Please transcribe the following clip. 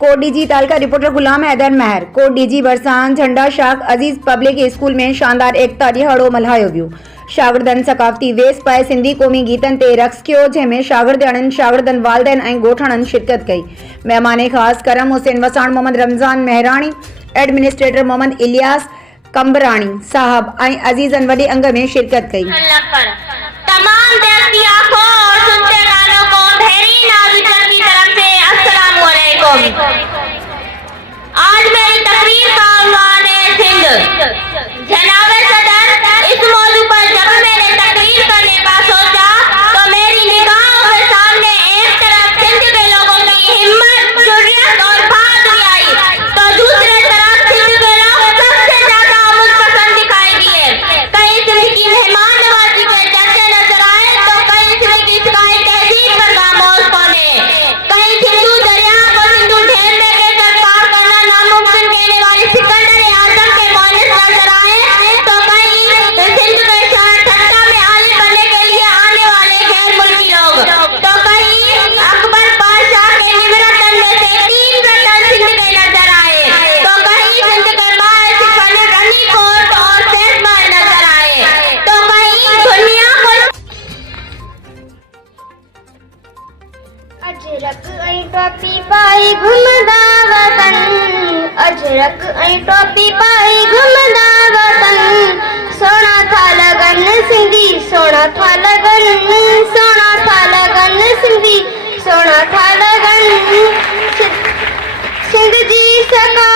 Coat DG तालका reporter गुलाम हैदर महर। Coat DG बरसान झंडा शाख अजीज public school में शानदार एकता ॾियारो मल्हायो वियो। शागिर्दनि सकाफ़ती वेस पाए सिंधी क़ौमी गीतनि ते रक़्स कयो, जंहिंमें शागिर्दनि वालिदैन ऐं ॻोठाणनि शिरकत कई। महिमान ख़ासि करम हुसैन वसाण, मोहम्मद रमज़ान मेहराणी, एडमिनिस्ट्रेटर मोहम्मद इलियास कंबराणी साहब ऐं अजीज़नि वॾे अंग में शिरकत कई। तमाम देखती आंखों और सुनते कानों को बेहरीन आज़ुजन की तरफ से अस्सलाम वालेकुम। आज मेरी तकरीर का उन्वान है सिंध। जनाब सदर, इस मौजू पर जब मैंने तकरीर करने का सोचा तो मेरी निगाहों के सामने एक तरफ सिंध के लोगों की हिम्मत, जुर्रियत और बहादुरी आई, तो दूसरे तरफ सिंध के लोग सबसे ज्यादा मुझपसंद दिखाई दिए। कहीं सिंध की मेहमान नवाजी के चर्चे नजर आए तो कहीं सिंध की सिकाई तहजीब पर खामोश पौने, कहीं सिंधु दरिया को सिंधु ढेर में लेकर पार करना नामुमकिन कहने वाली सिकंदर आजम के मुअन्निस नजर आए, तो कहीं सिंध के शहर ठट्टा में आली बनने के लिए आने वाले गैर मुल्की लोग, तो कहीं अकबर बादशाह के निवृत्तन में से 3 रतन सिंध के नजर आए, तो कहीं सिंध के माए सिफन रनी कोट और सेठ माए नजर आए, तो कहीं दुनिया को अजरक ऐं टोपी पाई घुमदा वतन, अजरक ऐं टोपी पाई घुमदा वतन, सोना था लगन सिंधी, सोना था लगन, सोना था लगन सिंधी, सोना था लगन। सिंध जी सका